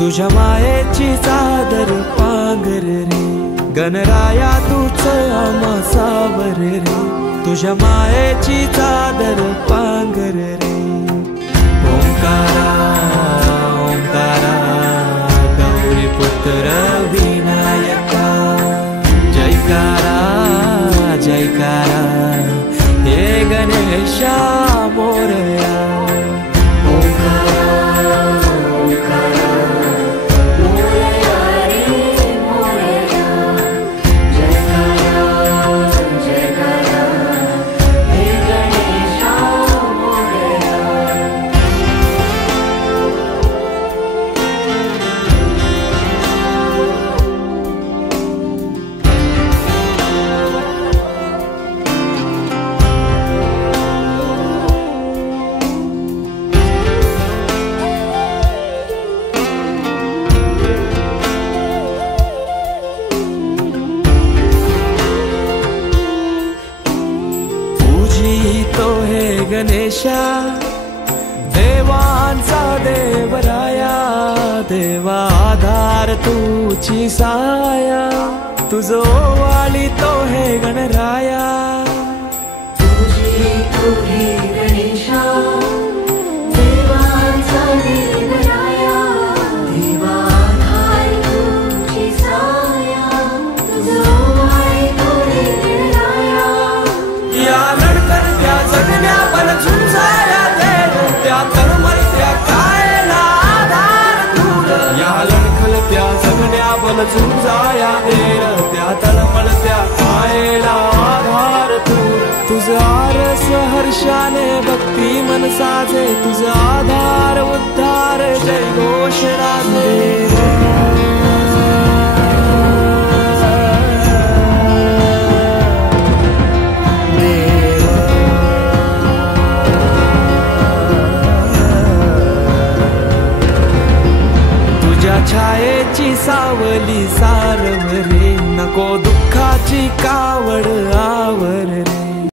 तुझ्या मायेची चादर पांघर रे, गणराया तूच आम्हा सावर रे, तुझ्या मायेची चादर पांघर रे। ओंकारा ओंकारा गौरी पुत्र विनायका, जयकारा जयकारा हे गणेशा मोरया। गणेशा देवांचा देवराया, देवा आधार तुझी साया, तुझो वाली तो हे गणराया। तुझी तो हे गणेशा देवांचा देवराया, देवा आधार तुझी साया, तुझो वाली तो हे गणराया। या लडकत्या जगण्या बल झुंजाया देव, त्या तळमळत्या कायला आधार दूर, या लडखलत्या जगण्या बल झुंजाया देव, त्या तळमळत्या कायला आधार दूर। तुझ आरस हर्षाने भक्ती मन साजे, तुझ आधार उद्धार जय घोष राजे। छायेची सावली सारव रे, नको दुःखाची कावड आ